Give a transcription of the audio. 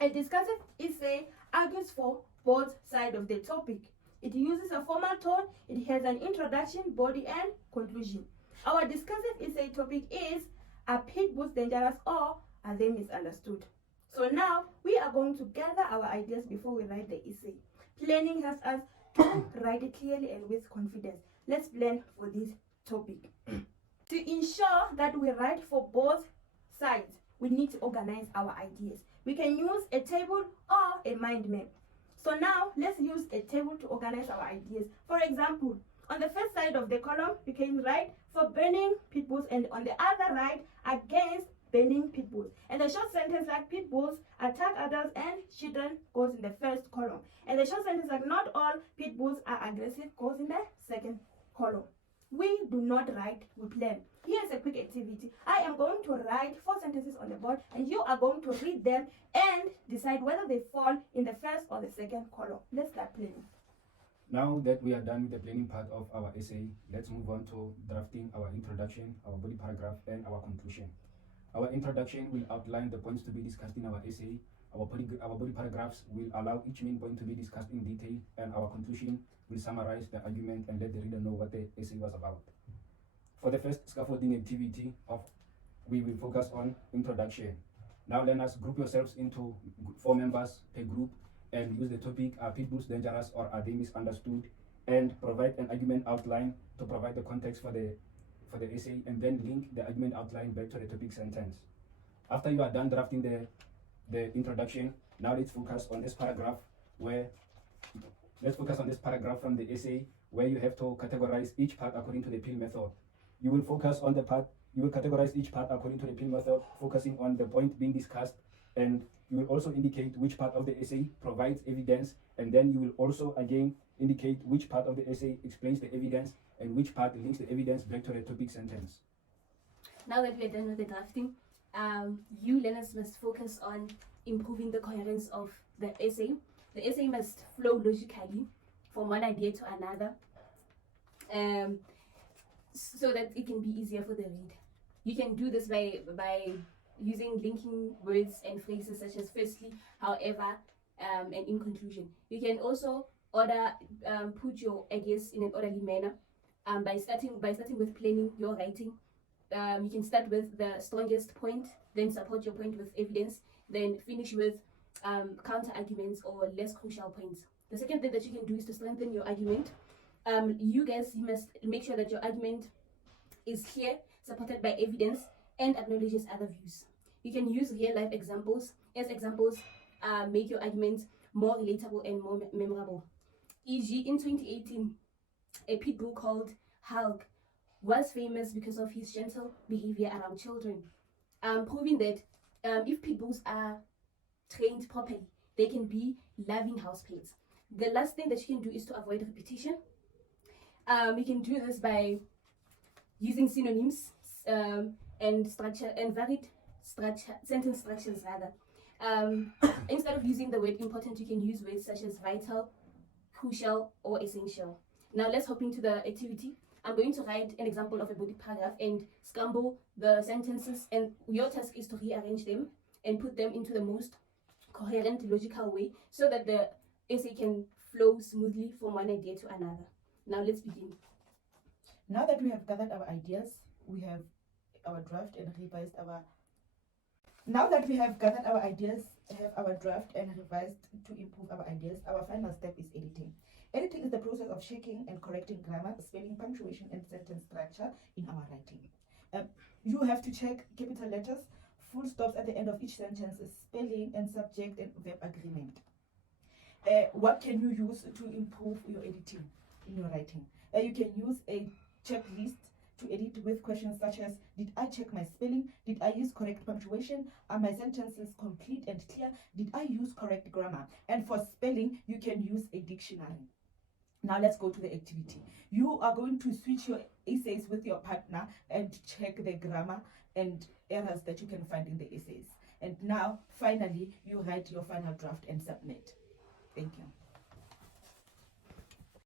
A discursive essay argues for both sides of the topic. It uses a formal tone, it has an introduction, body, and conclusion. Our discursive essay topic is: are pit bulls dangerous or are they misunderstood? So now we are going to gather our ideas before we write the essay. Planning helps us to write it clearly and with confidence. Let's plan for this topic. To ensure that we write for both sides, we need to organize our ideas. We can use a table or a mind map. So now let's use a table to organize our ideas. For example, on the first side of the column, you can write for burning pit bulls, and on the other right, against burning pit bulls. And the short sentence like pit bulls attack adults and children goes in the first column. And the short sentence like not all pit bulls are aggressive goes in the second column. We do not write, we plan. Here's a quick activity. I am going to write 4 sentences on the board and you are going to read them and decide whether they fall in the first or the second column. Let's start planning. Now that we are done with the planning part of our essay, let's move on to drafting our introduction, our body paragraph, and our conclusion. Our introduction will outline the points to be discussed in our essay. Our body paragraphs will allow each main point to be discussed in detail, and our conclusion will summarize the argument and let the reader know what the essay was about. For the first scaffolding activity, we will focus on introduction. Now learners, group yourselves into 4 members per group and use the topic: are pit bulls dangerous or are they misunderstood? And provide an argument outline to provide the context for the essay, and then link the argument outline back to the topic sentence. After you are done drafting the introduction, now let's focus on this paragraph from the essay where you have to categorize each part according to the Peel method. You will categorize each part according to the Peel method, focusing on the point being discussed, and you will also indicate which part of the essay provides evidence, and then you will also again indicate which part of the essay explains the evidence and which part links the evidence back to the topic sentence. Now that we are done with the drafting, you learners must focus on improving the coherence of the essay. The essay must flow logically from one idea to another, so that it can be easier for the read. You can do this by using linking words and phrases such as firstly, however, and in conclusion. You can also put your ideas in an orderly manner by starting with planning your writing. You can start with the strongest point, then support your point with evidence, then finish with counter arguments or less crucial points. The second thing that you can do is to strengthen your argument. You must make sure that your argument is clear, supported by evidence, and acknowledges other views. You can use real life examples. As examples make your argument more relatable and more memorable. E.g., in 2018, a pit bull called Hulk was famous because of his gentle behavior around children, proving that if pit bulls are trained properly, they can be loving house pets. The last thing that you can do is to avoid repetition. You can do this by using synonyms and structure and varied sentence structures rather. Instead of using the word important, you can use words such as vital, crucial, or essential. Now let's hop into the activity. I'm going to write an example of a body paragraph and scramble the sentences, and your task is to rearrange them and put them into the most coherent, logical way so that the essay can flow smoothly from one idea to another. Now let's begin. Now that we have gathered our ideas, we have our draft and revised our... Now that we have gathered our ideas, have our draft and revised to improve our ideas, our final step is editing. Editing is the process of checking and correcting grammar, spelling, punctuation, and sentence structure in our writing. You have to check capital letters, full stops at the end of each sentence, spelling, and subject and verb agreement. What can you use to improve your editing in your writing? You can use a checklist to edit with questions such as: did I check my spelling? Did I use correct punctuation? Are my sentences complete and clear? Did I use correct grammar? And for spelling, you can use a dictionary. Now let's go to the activity. You are going to switch your essays with your partner and check the grammar and errors that you can find in the essays. And now, finally, you write your final draft and submit. Thank you.